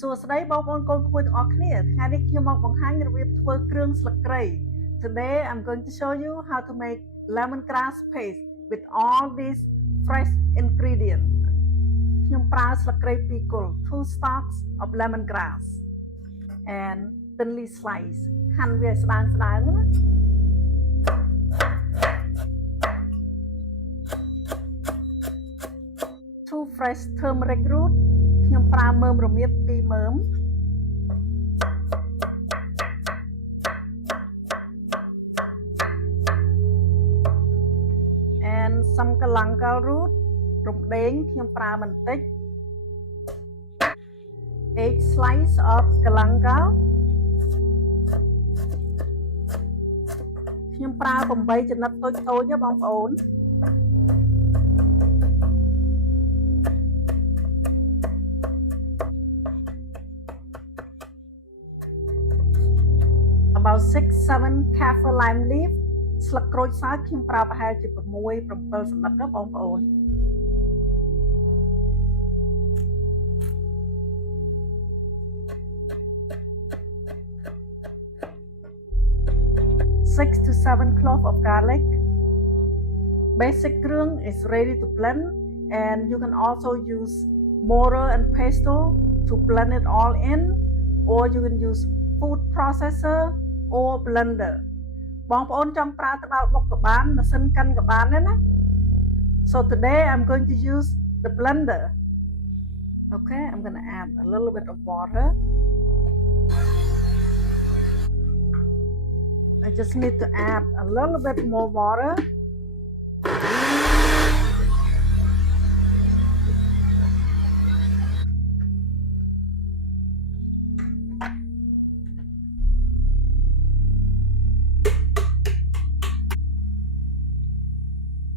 សួស្តីបងប្អូនកូនក្មួយទាំងអស់គ្នាថ្ងៃនេះខ្ញុំមកបង្ហាញរបៀបធ្វើគ្រឿងស្លឹកគ្រៃ Today I'm going to show you how to make lemongrass paste with all these fresh ingredients ខ្ញុំប្រើស្លឹកគ្រៃ2គល់ 2 stalks of lemongrass and thinly sliced ហាន់វាស្ដើងៗណា2 fresh turmeric root ខ្ញុំប្រើមើមរមៀត2មើម and some galangal root រំដេងខ្ញុំប្រើបន្តិច 8 slice of galangal ខ្ញុំប្រើ8ចំណិតតូចៗណាបងប្អូនabout 6-7 kaffir lime leaf ស្លឹកក្រូចសើចខ្ញុំប្រើប្រហែលជា6-7 សន្លឹកណាបងប្អូន 6-7 cloves of garlic. Basic គ្រឿង is ready to blend and you can also use mortar and pestle to blend it all in or you can use food processor or blender បងប្អូនចង់ប្រើត្បាល់បុកក៏បានម៉ាស៊ីនកិនក៏បានដែរណា So today I'm going to use the blender. Okay, I'm going to add a little bit of water. I just need to add a little bit more water